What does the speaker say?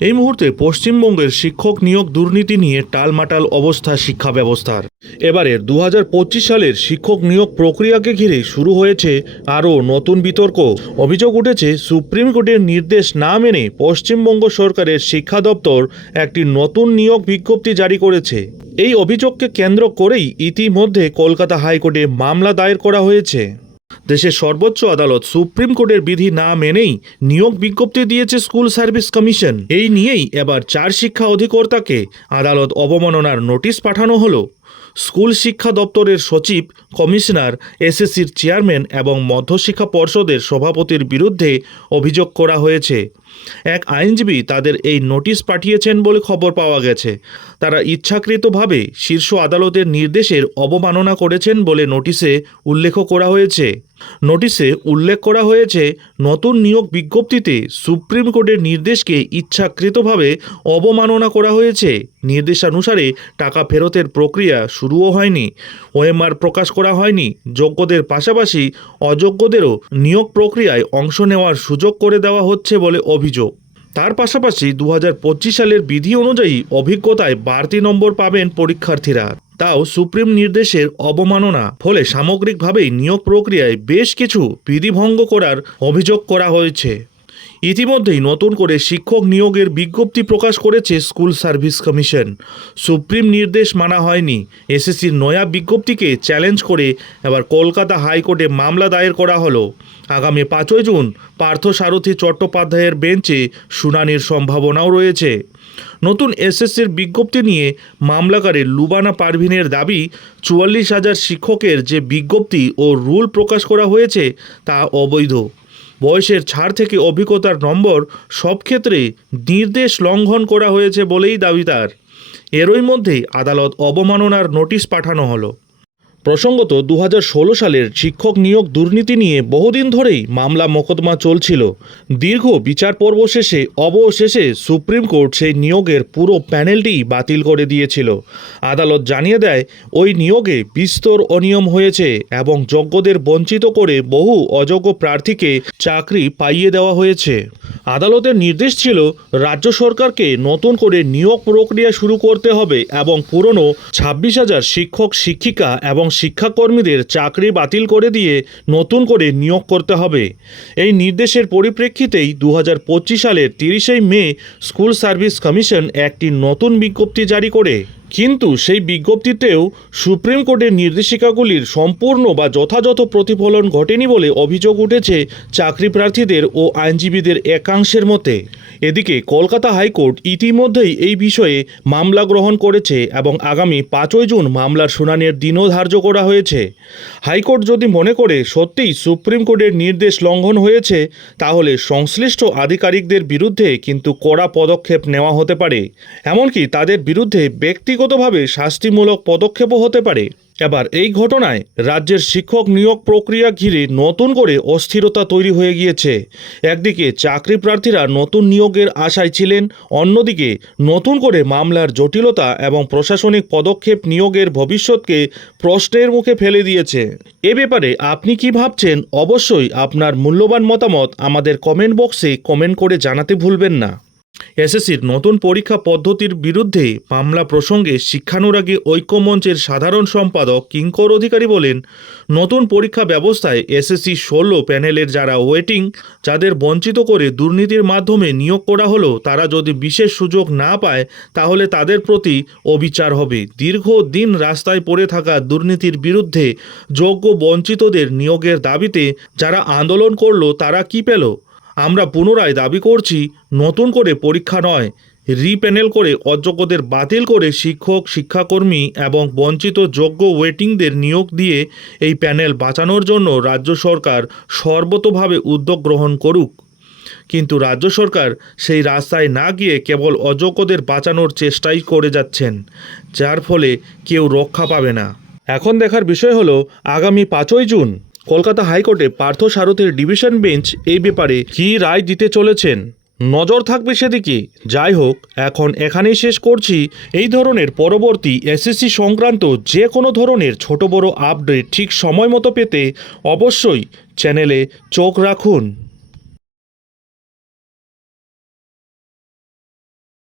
এই মুহূর্তে পশ্চিমবঙ্গের শিক্ষক নিয়োগ দুর্নীতি নিয়ে টালমাটাল অবস্থা শিক্ষা ব্যবস্থার। এবারের দু হাজার পঁচিশ সালের শিক্ষক নিয়োগ প্রক্রিয়াকে ঘিরে শুরু হয়েছে আরও নতুন বিতর্ক। অভিযোগ উঠেছে, সুপ্রিম কোর্টের নির্দেশ না মেনে পশ্চিমবঙ্গ সরকারের শিক্ষা দপ্তর একটি নতুন নিয়োগ বিজ্ঞপ্তি জারি করেছে। এই অভিযোগকে কেন্দ্র করেই ইতিমধ্যে কলকাতা হাইকোর্টে মামলা দায়ের করা হয়েছে। দেশের সর্বোচ্চ আদালত সুপ্রিম কোর্টের বিধি না মেনেই নিয়োগ বিজ্ঞপ্তি দিয়েছে স্কুল সার্ভিস কমিশন। এই নিয়েই এবার চার শিক্ষা অধিকর্তাকে আদালত অবমাননার নোটিশ পাঠানো হলো। স্কুল শিক্ষা দপ্তরের সচিব, কমিশনার, এসএসসির চেয়ারম্যান এবং মধ্যশিক্ষা পর্ষদের সভাপতির বিরুদ্ধে অভিযোগ করা হয়েছে। এক আইনজীবী তাদের এই নোটিশ পাঠিয়েছেন বলে খবর পাওয়া গেছে। তারা ইচ্ছাকৃতভাবে শীর্ষ আদালতের নির্দেশের অবমাননা করেছেন বলে নোটিশে উল্লেখ করা হয়েছে। নোটিশে উল্লেখ করা হয়েছে, নতুন নিয়োগ বিজ্ঞপ্তিতে সুপ্রিম কোর্টের নির্দেশকে ইচ্ছাকৃতভাবে অবমাননা করা হয়েছে। নির্দেশানুসারে টাকা ফেরতের প্রক্রিয়া শুরুও হয়নি। ওএমআর প্রকাশ করা হয়নি। যোগ্যদের পাশাপাশি অযোগ্যদেরও নিয়োগ প্রক্রিয়ায় অংশ নেওয়ার সুযোগ করে দেওয়া হচ্ছে বলে অভিযোগ। তার পাশাপাশি দু হাজার পঁচিশ সালের বিধি অনুযায়ী অভিজ্ঞতায় বাড়তি নম্বর পাবেন পরীক্ষার্থীরা। তাও সুপ্রিম নির্দেশের অবমাননা, ফলে সামগ্রিকভাবেই নিয়োগ প্রক্রিয়ায় বেশ কিছু বিধিভঙ্গ করার অভিযোগ করা হয়েছে। ইতিমধ্যেই নতুন করে শিক্ষক নিয়োগের বিজ্ঞপ্তি প্রকাশ করেছে স্কুল সার্ভিস কমিশন। সুপ্রিম নির্দেশ মানা হয়নি। এসএসসির নয়া বিজ্ঞপ্তিকে চ্যালেঞ্জ করে এবার কলকাতা হাইকোর্টে মামলা দায়ের করা হলো। আগামী পাঁচই জুন পার্থসারথী চট্টোপাধ্যায়ের বেঞ্চে শুনানির সম্ভাবনাও রয়েছে। নতুন এসএসসির বিজ্ঞপ্তি নিয়ে মামলাকারী লুবানা পারভিনের দাবি, চুয়াল্লিশ হাজার শিক্ষকের যে বিজ্ঞপ্তি ও রুল প্রকাশ করা হয়েছে তা অবৈধ। বয়সের ছাড় থেকে অভিজ্ঞতার নম্বর সব ক্ষেত্রে নির্দেশ লঙ্ঘন করা হয়েছে বলেই দাবি তার। এরই মধ্যে আদালত অবমাননার নোটিশ পাঠানো হলো। প্রসঙ্গত দু হাজার ষোলো সালের শিক্ষক নিয়োগ দুর্নীতি নিয়ে বহুদিন ধরেই মামলা মোকদ্দমা চলছিল। দীর্ঘ বিচার পর্ব শেষে অবশেষে সুপ্রিম কোর্ট সেই নিয়োগের পুরো প্যানেলটি বাতিল করে দিয়েছিল। আদালত জানিয়ে দেয়, ওই নিয়োগে বিস্তর অনিয়ম হয়েছে এবং যোগ্যদের বঞ্চিত করে বহু অযোগ্য প্রার্থীকে চাকরি পাইয়ে দেওয়া হয়েছে। আদালতের নির্দেশ ছিল রাজ্য সরকারকে নতুন করে নিয়োগ প্রক্রিয়া শুরু করতে হবে এবং পুরনো ছাব্বিশ হাজার শিক্ষক, শিক্ষিকা এবং শিক্ষাকর্মীদের চাকরি বাতিল করে দিয়ে নতুন করে নিয়োগ করতে হবে। এই নির্দেশের পরিপ্রেক্ষিতেই দু হাজার পঁচিশ সালের তিরিশে মে স্কুল সার্ভিস কমিশন একটি নতুন বিজ্ঞপ্তি জারি করে। কিন্তু সেই বিজ্ঞপ্তিতেও সুপ্রিম কোর্টের নির্দেশিকাগুলির সম্পূর্ণ বা যথাযথ প্রতিফলন ঘটেনি বলে অভিযোগ উঠেছে চাকরি প্রার্থীদের ও আইনজীবীদের একাংশের মতে। এদিকে কলকাতা হাইকোর্ট ইতিমধ্যেই এই বিষয়ে মামলা গ্রহণ করেছে এবং আগামী পাঁচই জুন মামলার শুনানির দিনও ধার্য করা হয়েছে। হাইকোর্ট যদি মনে করে সত্যিই সুপ্রিম কোর্টের নির্দেশ লঙ্ঘন হয়েছে, তাহলে সংশ্লিষ্ট আধিকারিকদের বিরুদ্ধে কিন্তু কড়া পদক্ষেপ নেওয়া হতে পারে। এমনকি তাদের বিরুদ্ধে ব্যক্তিগতভাবে শাস্তিমূলক পদক্ষেপও হতে পারে। এবার এই ঘটনায় রাজ্যের শিক্ষক নিয়োগ প্রক্রিয়া ঘিরে নতুন করে অস্থিরতা তৈরি হয়ে গিয়েছে। একদিকে চাকরি প্রার্থীরা নতুন নিয়োগের আশায় ছিলেন, অন্যদিকে নতুন করে মামলার জটিলতা এবং প্রশাসনিক পদক্ষেপ নিয়োগের ভবিষ্যৎকে প্রশ্নের মুখে ফেলে দিয়েছে। এ ব্যাপারে আপনি কি ভাবছেন? অবশ্যই আপনার মূল্যবান মতামত আমাদের কমেন্ট বক্সে কমেন্ট করে জানাতে ভুলবেন না। এসএসসির নতুন পরীক্ষা পদ্ধতির বিরুদ্ধে মামলা প্রসঙ্গে শিক্ষানুরাগী ঐক্যমঞ্চের সাধারণ সম্পাদক কিঙ্কর অধিকারী বলেন, নতুন পরীক্ষা ব্যবস্থায় এসএসসি ষোলো প্যানেলের যারা ওয়েটিং, যাদের বঞ্চিত করে দুর্নীতির মাধ্যমে নিয়োগ করা হলো, তারা যদি বিশেষ সুযোগ না পায়, তাহলে তাদের প্রতি অবিচার হবে। দীর্ঘদিন রাস্তায় পড়ে থাকা দুর্নীতির বিরুদ্ধে যোগ্য বঞ্চিতদের নিয়োগের দাবিতে যারা আন্দোলন করল, তারা কি পেল? আমরা পুনরায় দাবি করছি, নতুন করে পরীক্ষা নয়, রিপ্যানেল করে অযোগ্যদের বাতিল করে শিক্ষক, শিক্ষাকর্মী এবং বঞ্চিত যোগ্য ওয়েটিংদের নিয়োগ দিয়ে এই প্যানেল বাঁচানোর জন্য রাজ্য সরকার সর্বতোভাবে উদ্যোগ গ্রহণ করুক। কিন্তু রাজ্য সরকার সেই রাস্তায় না গিয়ে কেবল অযোগ্যদের বাঁচানোর চেষ্টাই করে যাচ্ছেন, যার ফলে কেউ রক্ষা পাবে না। এখন দেখার বিষয় হলো, আগামী পাঁচই জুন। কলকাতা হাইকোর্টে পার্থ সারথের ডিভিশন বেঞ্চ এই ব্যাপারে কি রায় দিতে চলেছেন? নজর থাকবে সেদিকে। যাই হোক, এখন এখানেই শেষ করছি। এই ধরনের পরবর্তী এসএসসি সংক্রান্ত যে কোনো ধরনের ছোট বড় আপডেট ঠিক সময় মতো পেতে অবশ্যই চ্যানেলে চোখ রাখুন।